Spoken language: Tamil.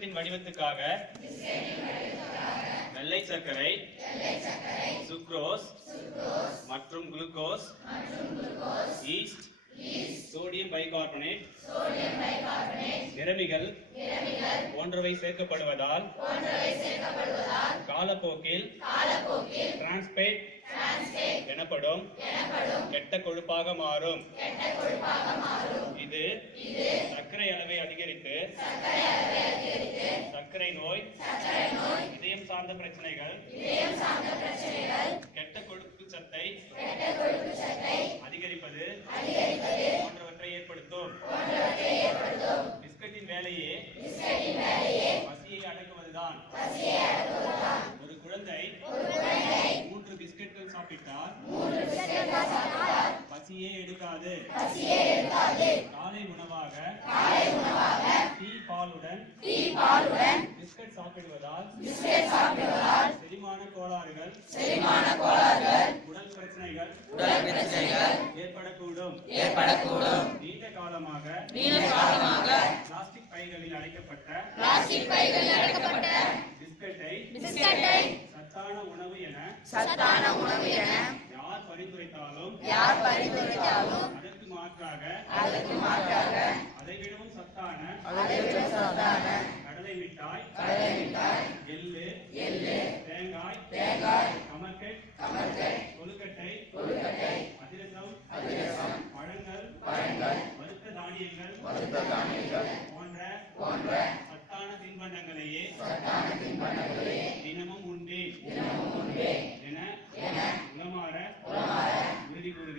பிஸ்கட்டின் வடிவத்துக்காக வெள்ளை சர்க்கரை சுக்ரோஸ் மற்றும் குளுக்கோஸ் ஈஸ்ட் சோடியம் பைகார்பனேட் நிறமிகள் போன்றவை சேர்க்கப்படுவதால் காலப்போக்கில் டிரான்ஸ்பேட் எனப்படும் கெட்ட கொழுப்பாக மாறும். சார்ந்த பிரச்சனைகள். கெட்ட கொழுப்பு சத்தை. அதிகரிப்பது. போன்றவற்றை ஏற்படுத்தும். பிஸ்கட்டின் வேலையே. பசியை அடக்குவதுதான். ஒரு குழந்தை. மூன்று பிஸ்கட்கள் சாப்பிட்டால். பசியே எடுக்காது. காலை உணவாக. பாலுடன் பிஸ்கட் சாப்பிடுவதால் செரிமான கோளாறுகள் உடல் பிரச்சனைகள் உடல் பிரச்சனைகள் ஏற்படக்கூடும். ஏற்படக்கூடும். நீண்ட காலமாக நீண்ட காலமாக பிளாஸ்டிக் பைகளில் அடைக்கப்பட்ட பிளாஸ்டிக் பைகளில் அடைக்கப்பட்ட பிஸ்கட்டை பிஸ்கட்டை சத்தான உணவு என சத்தான உணவு என யார் பரிந்துரைத்தாலும் யார் பரிந்துரைத்தாலும் அதற்கு மாற்றாக அதற்கு மாற்றாக கடலை மிட்டாய் கடலை மிட்டாய் எள்ளு தேங்காய் தேங்காய் கமர்கட் கொழுக்கட்டை கொழுக்கட்டை அதிரசம் பழங்கள் பழங்கள் வறுத்த தானியங்கள் வறுத்த தானியங்கள் போன்ற போன்ற தின்பண்டங்களையே சத்தான தின்பண்டங்களையே தினமும் உண்டு என என உளமாற உறுதி கூறுகிறேன்.